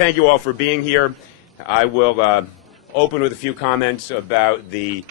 Thank you all for being here. I will open with a few comments about the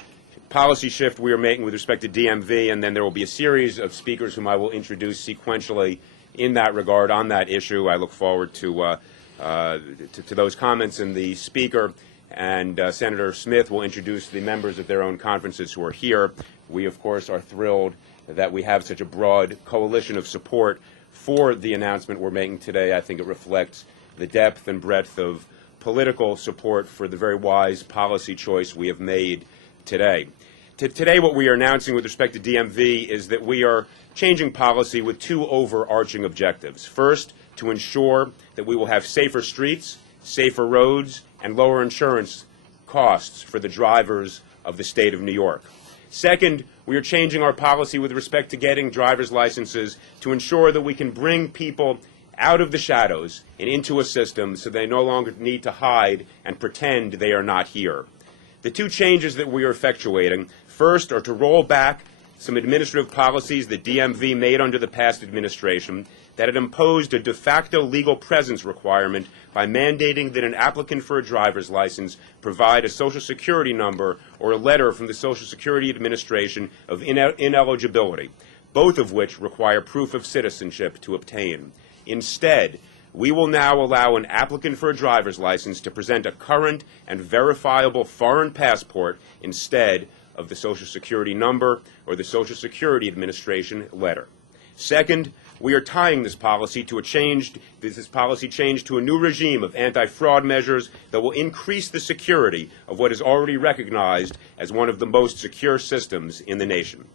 policy shift we are making with respect to DMV, and then there will be a series of speakers whom I will introduce sequentially in that regard on that issue. I look forward to those comments, and the speaker and Senator Smith will introduce the members of their own conferences who are here. We, of course, are thrilled that we have such a broad coalition of support for the announcement we're making today. I think it reflects the depth and breadth of political support for the very wise policy choice we have made today. Today, what we are announcing with respect to DMV is that we are changing policy with two overarching objectives. First, to ensure that we will have safer streets, safer roads, and lower insurance costs for the drivers of the state of New York. Second, we are changing our policy with respect to getting driver's licenses to ensure that we can bring people out of the shadows and into a system so they no longer need to hide and pretend they are not here. The two changes that we are effectuating, first, are to roll back some administrative policies that DMV made under the past administration that had imposed a de facto legal presence requirement by mandating that an applicant for a driver's license provide a Social Security number or a letter from the Social Security Administration of ineligibility, both of which require proof of citizenship to obtain. Instead, we will now allow an applicant for a driver's license to present a current and verifiable foreign passport instead of the Social Security number or the Social Security Administration letter. Second, we are tying this policy to a new regime of anti-fraud measures that will increase the security of what is already recognized as one of the most secure systems in the nation.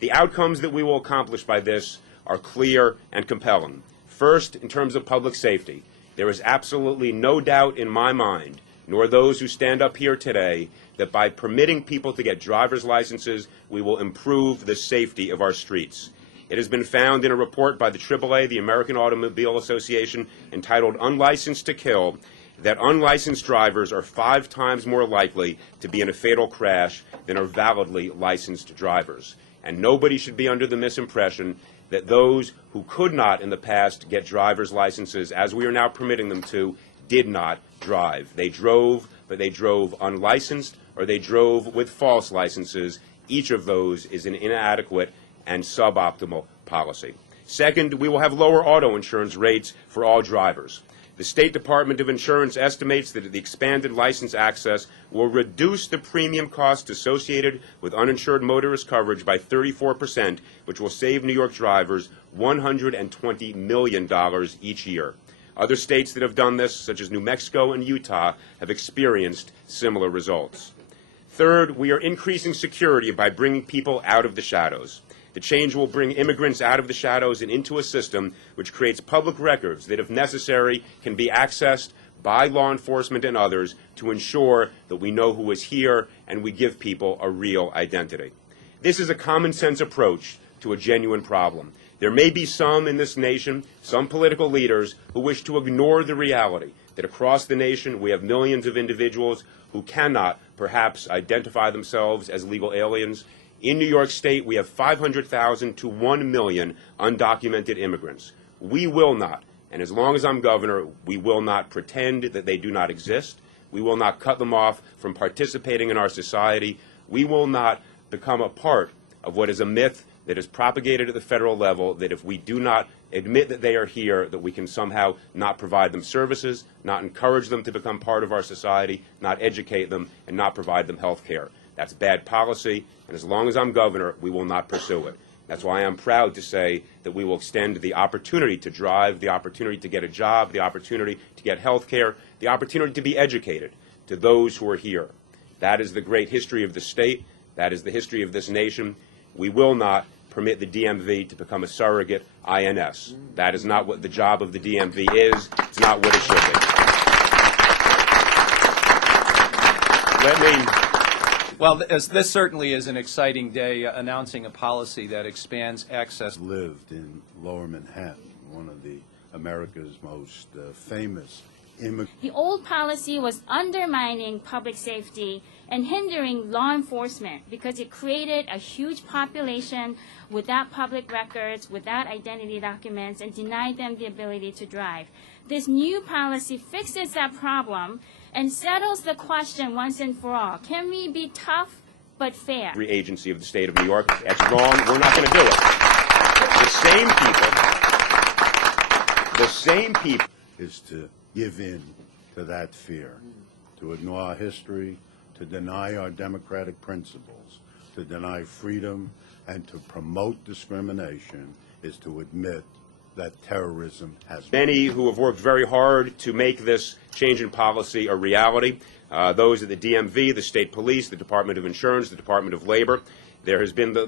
The outcomes that we will accomplish by this are clear and compelling. First, in terms of public safety, there is absolutely no doubt in my mind, nor those who stand up here today, that by permitting people to get driver's licenses, we will improve the safety of our streets. It has been found in a report by the AAA, the American Automobile Association, entitled Unlicensed to Kill, that unlicensed drivers are 5 times more likely to be in a fatal crash than are validly licensed drivers. And nobody should be under the misimpression that those who could not in the past get driver's licenses, as we are now permitting them to, did not drive. They drove, but they drove unlicensed, or they drove with false licenses. Each of those is an inadequate and suboptimal policy. Second, we will have lower auto insurance rates for all drivers. The State Department of Insurance estimates that the expanded license access will reduce the premium costs associated with uninsured motorist coverage by 34%, which will save New York drivers $120 million each year. Other states that have done this, such as New Mexico and Utah, have experienced similar results. Third, we are increasing security by bringing people out of the shadows. The change will bring immigrants out of the shadows and into a system which creates public records that, if necessary, can be accessed by law enforcement and others to ensure that we know who is here and we give people a real identity. This is a common-sense approach to a genuine problem. There may be some in this nation, some political leaders, who wish to ignore the reality that across the nation we have millions of individuals who cannot, perhaps, identify themselves as legal aliens. In New York State, we have 500,000 to 1 million undocumented immigrants. We will not, and as long as I'm governor, we will not pretend that they do not exist. We will not cut them off from participating in our society. We will not become a part of what is a myth that is propagated at the federal level, that if we do not admit that they are here, that we can somehow not provide them services, not encourage them to become part of our society, not educate them, and not provide them health care. That's bad policy, and as long as I'm governor, we will not pursue it. That's why I'm proud to say that we will extend the opportunity to drive, the opportunity to get a job, the opportunity to get health care, the opportunity to be educated to those who are here. That is the great history of the state. That is the history of this nation. We will not permit the DMV to become a surrogate INS. That is not what the job of the DMV is. It's not what it should be. Well, this certainly is an exciting day, announcing a policy that expands access. Lived in Lower Manhattan, one of America's most famous The old policy was undermining public safety and hindering law enforcement because it created a huge population without public records, without identity documents, and denied them the ability to drive. This new policy fixes that problem and settles the question once and for all. Can we be tough but fair? Every agency of the state of New York. That's wrong. We're not going to do it. The same people is to give in to that fear, to ignore our history, to deny our democratic principles, to deny freedom, and to promote discrimination is to admit that terrorism has many who have worked very hard to make this change in policy a reality. Those at the DMV, the state police, the Department of Insurance, the Department of Labor. There has been the